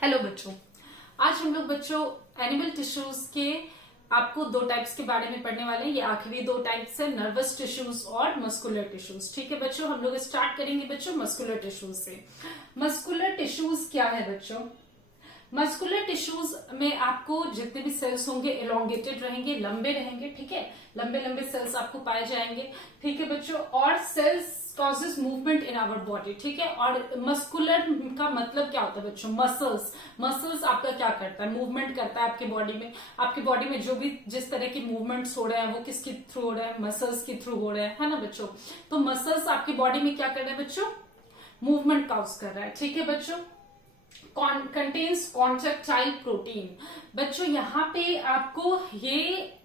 Hello बच्चों। आज हम लोग बच्चों एनिमल टिश्यूज के आपको दो टाइप्स के बारे में पढ़ने वाले हैं। ये आखिरी दो टाइप्स है, नर्वस टिश्यूज और मस्कुलर टिश्यूज। ठीक है बच्चों, हम लोग स्टार्ट करेंगे बच्चों मस्कुलर टिश्यूज से। मस्कुलर टिश्यूज क्या है बच्चों? मस्कुलर टिश्यूज में आपको जितने भी सेल्स होंगे एलोंगेटेड रहेंगे, लंबे रहेंगे। ठीक है, लंबे लंबे सेल्स आपको पाए जाएंगे। ठीक है बच्चों, और cells causes movement in our body. ठीक है, और मस्कुलर का मतलब क्या होता है बच्चों? मसल्स। मसल्स आपका क्या करता है? मूवमेंट करता है आपके बॉडी में। आपकी बॉडी में जो भी जिस तरह के मूवमेंट्स हो रहे हैं वो किसके थ्रू हो रहे हैं? मसल्स के थ्रू हो रहे हैं, है ना बच्चों। तो मसल्स आपकी बॉडी में क्या कर रहे हैं बच्चों? मूवमेंट काउज कर रहा है। ठीक है बच्चों, कंटेन्स कॉन्ट्रेक्टाइल प्रोटीन। बच्चों यहाँ पे आपको ये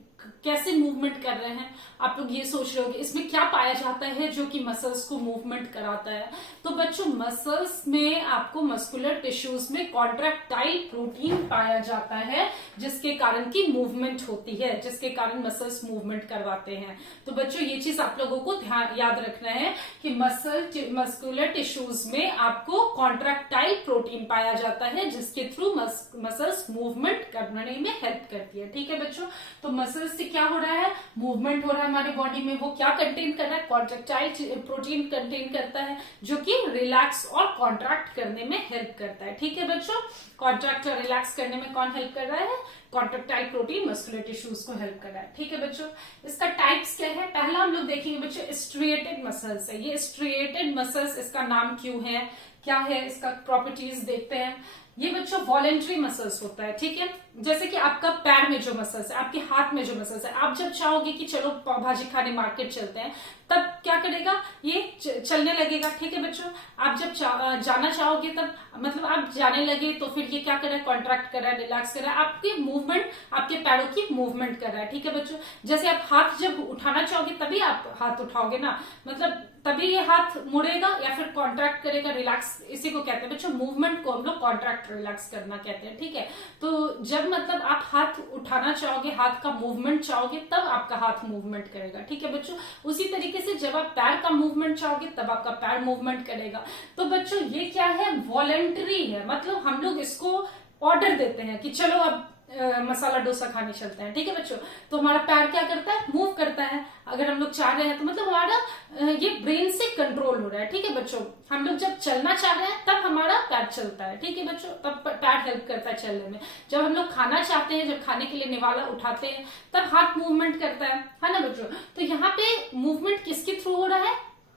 कैसे मूवमेंट कर रहे हैं आप लोग ये सोच रहे होंगे, इसमें क्या पाया जाता है जो कि मसल्स को मूवमेंट कराता है? तो बच्चों मसल्स में आपको मस्कुलर टिश्यूज में कॉन्ट्रेक्टाइल प्रोटीन पाया जाता है, जिसके कारण की मूवमेंट होती है, जिसके कारण मसल्स मूवमेंट करवाते हैं। तो बच्चों ये चीज आप लोगों को ध्यान याद रखना है कि मस्कुलर टिश्यूज में आपको कॉन्ट्रेक्टाइल प्रोटीन पाया जाता है, जिसके थ्रू मसल्स मूवमेंट करने में हेल्प करती है। ठीक है बच्चों, तो मसल्स से क्या हो रहा है? मूवमेंट हो रहा है हमारी बॉडी में। वो क्या कंटेन कर रहा है? कॉन्ट्रेक्टाइल प्रोटीन कंटेन करता है, जो कि रिलैक्स और कॉन्ट्रैक्ट करने में हेल्प करता है। ठीक है बच्चों, कॉन्ट्रैक्ट और रिलैक्स करने में कौन हेल्प कर रहा है? कॉन्ट्रेक्टाइल प्रोटीन मस्कुलर टिश्यूज को हेल्प कर रहा है। ठीक है बच्चों, इसका टाइप्स क्या है? पहला हम लोग देखेंगे बच्चों स्ट्रिएटेड मसल्स है। ये स्ट्रिएटेड मसल्स, इसका नाम क्यों है, क्या है, इसका प्रॉपर्टीज देखते हैं। ये बच्चों वॉलेंट्री मसल्स होता है। ठीक है, जैसे कि आपका पैर में जो मसल्स है, आपके हाथ में जो मसल्स है, आप जब चाहोगे कि चलो पाव भाजी खाने मार्केट चलते हैं, तब क्या करेगा? ये चलने लगेगा। ठीक है बच्चों, आप जब जाना चाहोगे तब मतलब आप जाने लगे तो फिर ये क्या कर रहा है? कॉन्ट्रैक्ट कर रहा है, रिलैक्स कर रहा है, आपकी मूवमेंट, आपके पैरों की मूवमेंट कर रहा है। ठीक है बच्चों, जैसे आप हाथ जब उठाना चाहोगे तभी आप हाथ उठाओगे ना, मतलब तभी ये हाथ मुड़ेगा या फिर कॉन्ट्रैक्ट करेगा, रिलैक्स, इसी को कहते हैं बच्चों मूवमेंट को हम लोग कॉन्ट्रैक्ट रिलैक्स करना कहते हैं। ठीक है, तो जब मतलब आप हाथ उठाना चाहोगे, हाथ का मूवमेंट चाहोगे, तब आपका हाथ मूवमेंट करेगा। ठीक है बच्चों, उसी तरीके से जब आप पैर का मूवमेंट चाहोगे तब आपका पैर मूवमेंट करेगा। तो बच्चों ये क्या है? वॉलेंटरी है, मतलब हम लोग इसको ऑर्डर देते हैं कि चलो अब मसाला डोसा खाने चलते हैं। ठीक है बच्चों, तो हमारा पैर क्या करता है? मूव करता है। अगर हम लोग चाह रहे हैं तो मतलब हमारा ये ब्रेन से कंट्रोल हो रहा है। ठीक है बच्चों, हम लोग जब चलना चाह रहे हैं तब हमारा पैर चलता है। ठीक है बच्चों, तब पैर हेल्प करता है चलने में। जब हम लोग खाना चाहते हैं, जब खाने के लिए निवाला उठाते हैं, तब हाथ मूवमेंट करता है ना बच्चों। तो यहाँ पे मूवमेंट किसके थ्रू हो रहा है?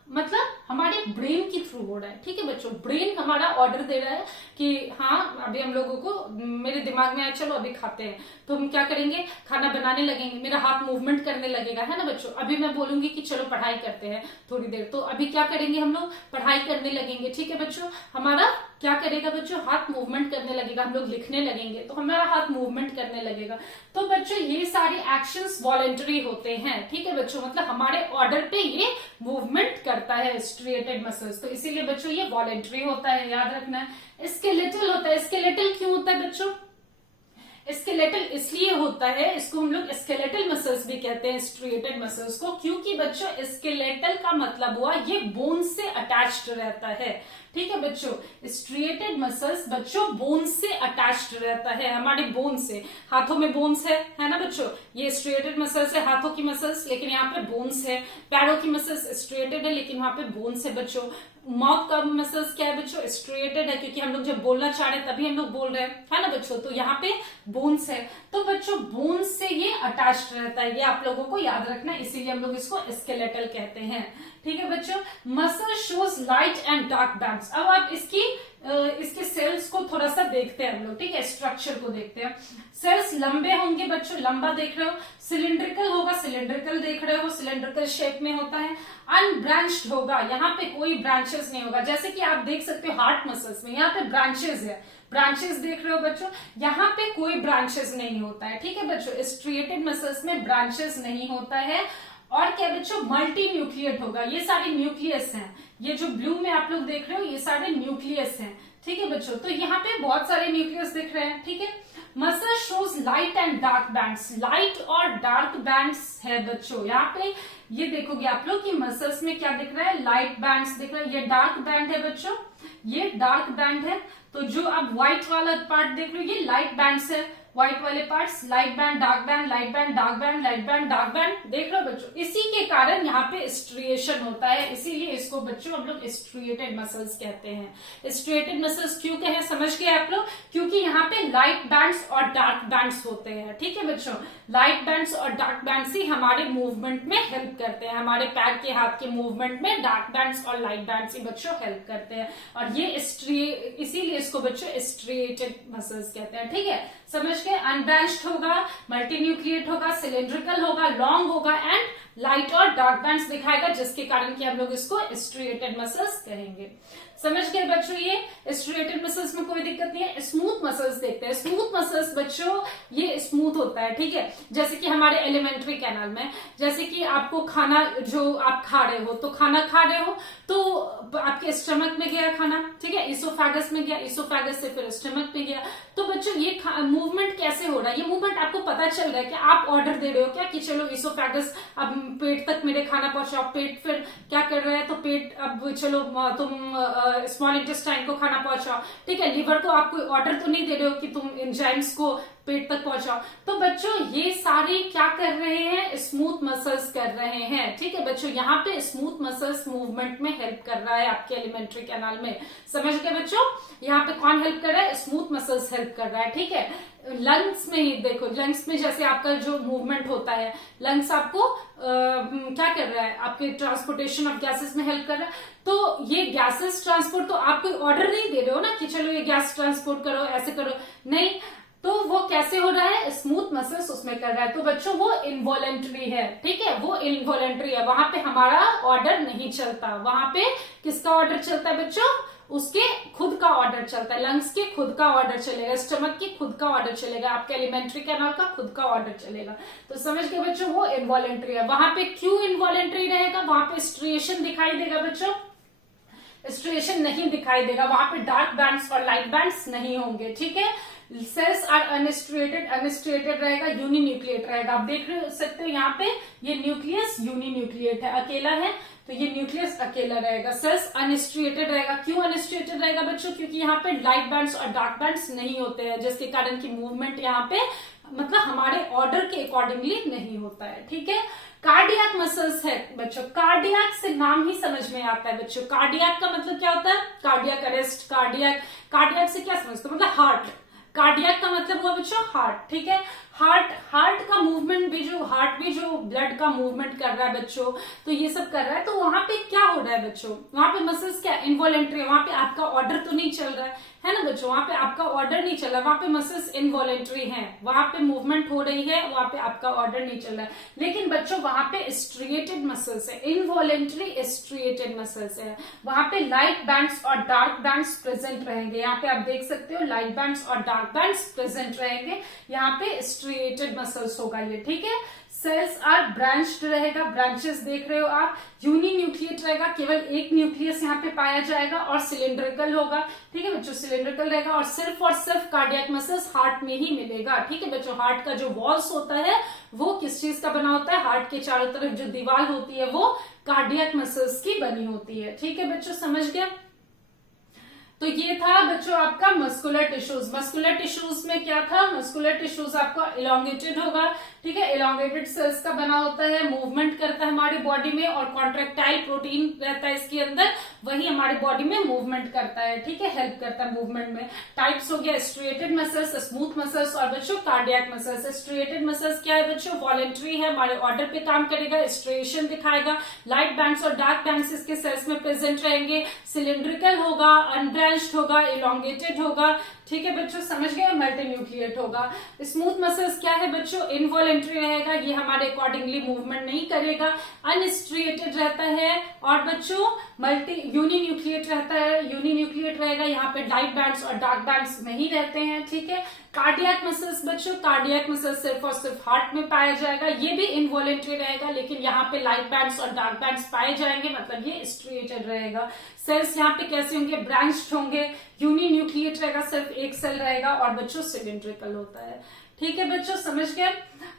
मतलब हमारे ब्रेन की थ्रू हो रहा है। ठीक है बच्चों, ब्रेन हमारा ऑर्डर दे रहा है कि हाँ अभी हम लोगों को, मेरे दिमाग में आया चलो अभी खाते हैं, तो हम क्या करेंगे? खाना बनाने लगेंगे, मेरा हाथ मूवमेंट करने लगेगा, है ना बच्चों। अभी मैं बोलूंगी कि चलो पढ़ाई करते हैं थोड़ी देर, तो अभी क्या करेंगे? हम लोग पढ़ाई करने लगेंगे। ठीक है बच्चों, हमारा क्या करेगा बच्चों? हाथ मूवमेंट करने लगेगा। हम लोग लिखने लगेंगे तो हमारा हाथ मूवमेंट करने लगेगा। तो बच्चों ये सारे एक्शंस वॉलेंटरी होते हैं। ठीक है बच्चों, मतलब हमारे ऑर्डर पे ये मूवमेंट करता है स्ट्रिएटेड मसल्स, तो इसीलिए बच्चों ये वॉलेंटरी होता है, याद रखना है। स्केलेटल होता है। स्केलेटल क्यों होता है बच्चों? स्केलेटल इसलिए होता है, इसको हम लोग स्केलेटल मसल्स भी कहते हैं स्ट्रिएटेड मसल्स को, क्योंकि बच्चों स्केलेटल का मतलब हुआ ये बोन से अटैच्ड रहता है। ठीक है बच्चों, स्ट्रिएटेड मसल्स बच्चों बोन से अटैच्ड रहता है, हमारे बोन से। हाथों में बोन्स है ना बच्चों, ये स्ट्रिएटेड मसल्स है, हाथों की मसल्स, लेकिन यहाँ पे बोन्स है। पैरों की मसल्स स्ट्रिएटेड है, लेकिन वहां पे बोन्स है बच्चों। माउथ का मसल्स क्या है बच्चों? स्ट्रिएटेड है, क्योंकि हम लोग जब बोलना चाह रहे हैं तभी हम लोग बोल रहे हैं, है ना बच्चों। तो यहाँ पे बोन्स है, तो बच्चों बोन्स से ये अटैच्ड रहता है, ये आप लोगों को याद रखना है, इसीलिए हम लोग इसको स्केलेटल कहते हैं। ठीक है बच्चों, muscle shows light and dark bands. अब आप इसके सेल्स को थोड़ा सा देखते हैं हम लोग। ठीक है, स्ट्रक्चर को देखते हैं। सेल्स लंबे होंगे बच्चों, लंबा देख रहे हो। सिलिंड्रिकल होगा, सिलिंड्रिकल देख रहे हो, सिलिंड्रिकल शेप में होता है। अनब्रांच्ड होगा, यहाँ पे कोई ब्रांचेस नहीं होगा, जैसे कि आप देख सकते हो हार्ट मसल्स में यहाँ पे ब्रांचेस है, ब्रांचेस देख रहे हो बच्चों, यहाँ पे कोई ब्रांचेस नहीं होता है। ठीक है बच्चों, स्ट्रिएटेड मसल्स में ब्रांचेस नहीं होता है। और क्या बच्चों? मल्टी न्यूक्लियट होगा, ये सारे न्यूक्लियस हैं, ये जो ब्लू में आप लोग देख रहे हो ये सारे न्यूक्लियस हैं। ठीक है बच्चों, तो यहाँ पे बहुत सारे न्यूक्लियस दिख रहे हैं। ठीक है, muscle shows light and dark bands, light और डार्क बैंड्स है बच्चों। यहाँ पे ये देखोगे आप लोग कि मसल्स में क्या दिख रहा है? लाइट बैंड्स दिख रहा है, ये डार्क बैंड है बच्चों, ये डार्क बैंड है। तो जो आप व्हाइट वाला पार्ट देख रहे हो ये लाइट बैंड्स है, व्हाइट वाले parts light band, dark band, light band, dark band, light band, dark band, देख रहे हो बच्चों। इसी के कारण यहाँ पे स्ट्रिएशन होता है, इसीलिए इसको बच्चों हम लोग स्ट्रिएटेड मसल्स कहते हैं। स्ट्रिएटेड मसल्स क्यों कहे समझ गए आप लोग, क्योंकि यहाँ पे लाइट बैंड्स और डार्क बैंड्स होते हैं, ठीक है बच्चों। लाइट बैंड्स और डार्क बैंड्स ही हमारे मूवमेंट में हेल्प करते हैं, हमारे पैर के हाथ के मूवमेंट में डार्क बैंड्स और लाइट बैंड्स ही बच्चों हेल्प करते हैं, और ये इसीलिए इसको बच्चों स्ट्रिएटेड मसल्स कहते हैं, ठीक है समझ के। अनब्रांच्ड होगा, मल्टीन्यूक्लिएट होगा, सिलेंड्रिकल होगा, लॉन्ग होगा एंड लाइट और डार्क बैंड्स दिखाएगा, जिसके कारण कि हम लोग इसको स्ट्रिएटेड मसल्स कहेंगे। समझ गए बच्चों, ये स्ट्रिएटेड मसल्स में कोई दिक्कत नहीं है। स्मूथ मसल्स देखते हैं। स्मूथ मसल्स बच्चों ये स्मूथ होता है, ठीक है, जैसे कि हमारे एलिमेंट्री कैनाल में, जैसे कि आपको खाना जो आप खा रहे हो, तो खाना खा रहे हो तो आपके स्टमक में गया खाना, ठीक है, इसोफेगस में गया, इसोफेगस से फिर स्टमक में गया। तो बच्चों ये मूवमेंट कैसे हो रहा है, ये मूवमेंट आपको पता चल रहा है कि आप ऑर्डर दे रहे हो क्या कि चलो इसोफेगस अब पेट तक मेरे खाना पहुंचाओ, पेट फिर क्या कर रहा है, तो पेट अब चलो तुम स्मॉल इंटेस्टाइन को खाना पहुंचाओ, ठीक है। लिवर को आप कोई ऑर्डर तो नहीं दे रहे हो कि तुम एंजाइम्स को पेट तक पहुंचाओ। तो बच्चों ये सारे क्या कर रहे हैं, स्मूथ मसल्स कर रहे हैं, ठीक है बच्चों। यहाँ पे स्मूथ मसल्स मूवमेंट में हेल्प कर रहा है आपके एलिमेंट्री कैनाल में, समझ गए बच्चों। यहाँ पे कौन हेल्प कर रहा है, स्मूथ मसल्स हेल्प कर रहा है, ठीक है। लंग्स में ही देखो, लंग्स में जैसे आपका जो मूवमेंट होता है, लंग्स आपको क्या कर रहा है, आपके ट्रांसपोर्टेशन ऑफ गैसेस में हेल्प कर रहा है। तो ये गैसेस ट्रांसपोर्ट, तो आप कोई ऑर्डर नहीं दे रहे हो ना कि चलो ये गैस ट्रांसपोर्ट करो, ऐसे करो, नहीं, तो वो कैसे हो रहा है, स्मूथ मसल्स उसमें कर रहा है। तो बच्चों वो इनवॉलेंट्री है, ठीक है, वो इनवॉलेंट्री है, वहां पे हमारा ऑर्डर नहीं चलता, वहां पे किसका ऑर्डर चलता है बच्चों, उसके खुद का ऑर्डर चलता है, लंग्स के खुद का ऑर्डर चलेगा, स्टमक के खुद का ऑर्डर चलेगा, आपके एलिमेंट्री कैनाल का खुद का ऑर्डर चलेगा। तो समझ गए बच्चों, वो इनवॉलेंट्री है। वहां पे क्यों इनवॉलेंट्री रहेगा, वहां पे स्ट्रिएशन दिखाई देगा बच्चों, स्ट्रिएशन नहीं दिखाई देगा, वहां पे डार्क बैंड्स और लाइट बैंड्स नहीं होंगे, ठीक है। सेल्स आर अनस्ट्रिएटेड, अनस्ट्रिएटेड रहेगा, यूनिन्यूक्लिएट रहेगा। आप देख सकते हो यहाँ पे ये न्यूक्लियस यूनिन्यूक्लिएट है, अकेला है, तो ये न्यूक्लियस अकेला रहेगा। सेल्स अनस्ट्रिएटेड रहेगा। क्यों अनस्ट्रिएटेड रहेगा बच्चों, क्योंकि यहाँ पे लाइट बैंड्स और डार्क बैंड्स नहीं होते हैं, जिसके कारण की मूवमेंट यहाँ पे मतलब हमारे ऑर्डर के अकॉर्डिंगली नहीं होता है, ठीक है। कार्डियक मसल्स है बच्चों, कार्डियक से नाम ही समझ में आता है बच्चों। कार्डियक का मतलब क्या होता है, कार्डियक अरेस्ट, कार्डियक, कार्डियक से क्या समझते हो, मतलब हार्ट। कार्डियक का मतलब हुआ बच्चों हार्ट, ठीक है। हार्ट का मूवमेंट भी, जो हार्ट भी जो ब्लड का मूवमेंट कर रहा है बच्चों, तो ये सब कर रहा है। तो वहां पे क्या हो रहा है बच्चों, वहां पे मसल्स क्या इनवॉलेंट्री है, वहां पे आपका ऑर्डर तो नहीं चल रहा है ना बच्चों, वहां पे आपका ऑर्डर नहीं चल रहा है, वहां पे मसल्स इनवॉलेंट्री हैं, वहां पे मूवमेंट हो रही है, वहां पे आपका ऑर्डर नहीं चल रहा है। लेकिन बच्चों वहां पे स्ट्रिएटेड मसल्स है, इनवॉलेंट्री स्ट्रिएटेड मसल्स है, वहां पे लाइट बैंड्स और डार्क बैंड्स प्रेजेंट रहेंगे। यहाँ पे आप देख सकते हो लाइट बैंड्स और डार्क बैंड्स प्रेजेंट रहेंगे, यहाँ पे स्ट्रिएटेड मसल्स होगा ये, ठीक है। सेल्स आर ब्रांच्ड रहेगा, ब्रांचेस देख रहे हो आप। यूनिन्यूक्लिएट रहेगा, केवल एक न्यूक्लियस यहाँ पे पाया जाएगा, और सिलेंड्रिकल होगा, ठीक है बच्चों, सिलेंड्रिकल रहेगा, और सिर्फ कार्डियक मसल्स हार्ट में ही मिलेगा, ठीक है बच्चों। हार्ट का जो वॉल्स होता है वो किस चीज का बना होता है, हार्ट के चारों तरफ जो दीवार होती है वो कार्डियक मसल्स की बनी होती है, ठीक है बच्चों, समझ गए। तो ये था बच्चों आपका मस्कुलर टिश्यूज। मस्कुलर टिश्यूज में क्या था, मस्कुलर टिश्यूज आपका इलोंगेटेड होगा, ठीक है, इलोंगेटेड सेल्स का बना होता है, मूवमेंट करता है हमारी बॉडी में, और कॉन्ट्रेक्टाइल प्रोटीन रहता है इसके अंदर, वही हमारी बॉडी में मूवमेंट करता है, ठीक है, हेल्प करता है मूवमेंट में। टाइप्स हो गया स्ट्रिएटेड मसल्स, स्मूथ मसल्स, और बच्चों कार्डियक मसल्स। स्ट्रिएटेड मसल्स क्या है बच्चों, वॉलेंट्री है, हमारे ऑर्डर पे काम करेगा, स्ट्रिएशन दिखाएगा, लाइट बैंड्स और डार्क बैंड्स इसके सेल्स में प्रेजेंट रहेंगे, सिलिंड्रिकल होगा, अनब्रांच्ड होगा, इलोंगेटेड होगा, ठीक है बच्चों, समझ गए, मल्टीन्यूक्लिएट होगा। स्मूथ मसल्स क्या है बच्चों, इनवॉलेंट्री रहेगा, ये हमारे अकॉर्डिंगली मूवमेंट नहीं करेगा, अनस्ट्रिएटेड रहता है, और बच्चों यूनिन्यूक्लिएट रहता है, यूनिन्यूक्लिएट रहेगा, यहाँ पे लाइट बैंड्स और डार्क बैंड्स नहीं रहते हैं, ठीक है। कार्डियक मसल्स बच्चों, कार्डियक मसल्स सिर्फ और सिर्फ हार्ट में पाया जाएगा, ये भी इनवॉलेंट्री रहेगा, लेकिन यहाँ पे लाइट बैंड्स और डार्क बैंड्स पाए जाएंगे, मतलब ये स्ट्रिएटेड रहेगा। सेल्स यहाँ पे कैसे होंगे, ब्रांच्ड होंगे, यूनिन्यूक्लिएट रहेगा, सिर्फ एक सेल रहेगा, और बच्चों सिलिंड्रिकल होता है, ठीक है बच्चों, समझ गए।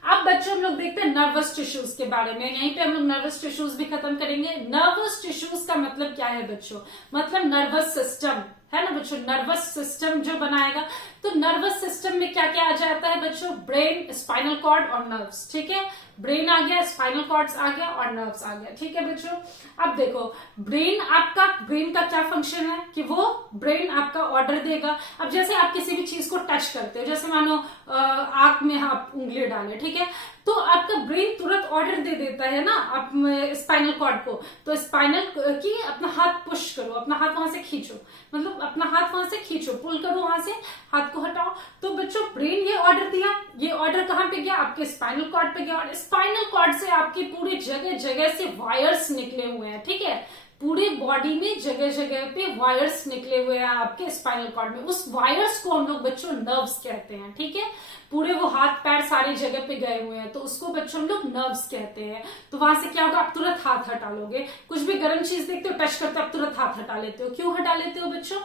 अब बच्चों हम लोग देखते हैं नर्वस टिश्यूज के बारे में, यहीं पे हम लोग नर्वस टिश्यूज भी खत्म करेंगे। नर्वस टिश्यूज का मतलब क्या है बच्चों, मतलब नर्वस सिस्टम है ना बच्चों। बच्चों नर्वस सिस्टम जो बनाएगा। तो नर्वस सिस्टम में क्या क्या आ जाता है बच्चों, ब्रेन, स्पाइनल कॉर्ड और नर्व्स, ठीक है। ब्रेन आ गया, स्पाइनल कॉर्ड्स आ गया और नर्व्स आ गया, ठीक है बच्चों। अब देखो ब्रेन का क्या फंक्शन है कि वो ब्रेन आपका ऑर्डर देगा। अब जैसे आप किसी भी चीज को टच करते हो, जैसे मानो आंख में आप उंगली डाले, ठीक है, तो आपका ब्रेन तुरंत ऑर्डर दे देता है ना आप स्पाइनल कॉर्ड को, तो स्पाइनल की अपना हाथ पुश करो, अपना हाथ वहां से खींचो, मतलब अपना हाथ वहां से खींचो, पुल करो वहां से, हाथ को हटाओ। तो बच्चों ब्रेन ये ऑर्डर दिया, ये ऑर्डर कहाँ पे गया, आपके स्पाइनल कॉर्ड पे गया, और स्पाइनल कॉर्ड से आपके पूरे जगह जगह से वायर्स निकले हुए हैं, ठीक है। पूरे बॉडी में जगह जगह पे वायर्स निकले हुए हैं आपके स्पाइनल कॉर्ड में। उस वायर्स को हम लोग बच्चों नर्व्स कहते हैं, ठीक है। पूरे वो हाथ पैर सारे जगह पे गए हुए हैं, तो उसको बच्चों हम लोग नर्व्स कहते हैं। तो वहां से क्या होगा, आप तुरंत हाथ हटा लोगे। कुछ भी गर्म चीज देखते हो, टच करते हो, आप तुरंत हाथ हटा लेते हो। क्यों हटा लेते हो बच्चों,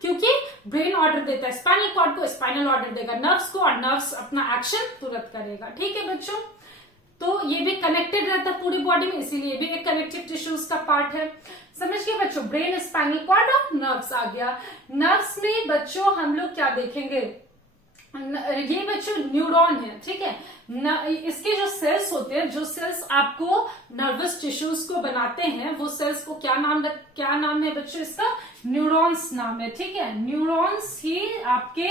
क्योंकि ब्रेन ऑर्डर देता है स्पाइनल कॉर्ड को, स्पाइनल ऑर्डर देगा नर्व्स को, और नर्व्स अपना एक्शन तुरंत करेगा, ठीक है बच्चों। तो ये भी कनेक्टेड रहता है पूरी बॉडी में, इसीलिए भी एक कनेक्टिव टिश्यूज का पार्ट है। समझ गए बच्चों, ब्रेन, स्पाइनल कॉर्ड और नर्व्स आ गया। नर्व्स में बच्चों हम लोग क्या देखेंगे, ये बच्चों न्यूरॉन है, ठीक है। इसके जो सेल्स होते हैं, जो सेल्स आपको नर्वस टिश्यूज को बनाते हैं, वो सेल्स को क्या नाम है बच्चों, इसका न्यूरॉन्स नाम है, ठीक है। न्यूरॉन्स ही आपके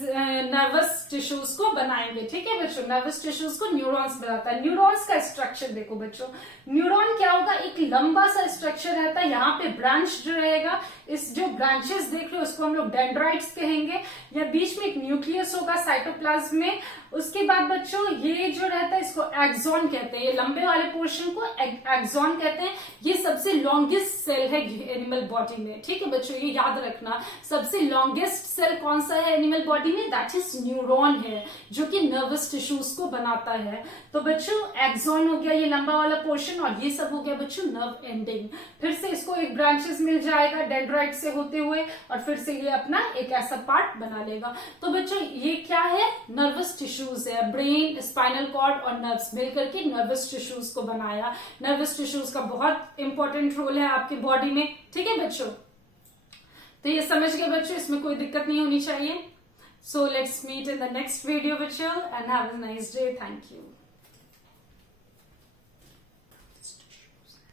नर्वस टिश्यूज को बनाएंगे, ठीक है बच्चों। नर्वस टिश्यूज को न्यूरॉन्स बनाता है। न्यूरॉन्स का स्ट्रक्चर देखो बच्चों, न्यूरॉन क्या होगा, एक लंबा सा स्ट्रक्चर रहता है, यहाँ पे ब्रांच जो रहेगा, इस जो ब्रांचेस देख रहे हो उसको हम लोग डेंड्राइट्स कहेंगे, या बीच में एक न्यूक्लियस होगा साइटोप्लाज्म में। उसके बाद बच्चों ये जो रहता है इसको एक्सॉन कहते हैं, ये लंबे वाले पोर्शन को एक्सॉन कहते हैं। ये सबसे लॉन्गेस्ट सेल है एनिमल बॉडी में, ठीक है बच्चों, ये याद रखना। सबसे लॉन्गेस्ट सेल कौन सा है एनिमल बॉडी में, दैट इज न्यूरॉन है, जो कि नर्वस टिश्यूज को बनाता है। तो बच्चों एक्सॉन हो गया ये लंबा वाला पोर्शन, और ये सब हो गया बच्चों नर्व एंडिंग। फिर से इसको एक ब्रांचेस मिल जाएगा डेंड्राइट से होते हुए, और फिर से ये अपना एक ऐसा पार्ट बना लेगा। तो बच्चों ये क्या है, नर्वस टिश्यूज है। ब्रेन, स्पाइनल कॉर्ड और नर्व्स मिलकर के नर्वस टिश्यूज को बनाया। नर्वस टिश्यूज का बहुत इंपॉर्टेंट रोल है आपकी बॉडी में, ठीक है बच्चों। तो ये समझ गए बच्चों, इसमें कोई दिक्कत नहीं होनी चाहिए। So let's meet in the next video, bachcho, and have a nice day. Thank you.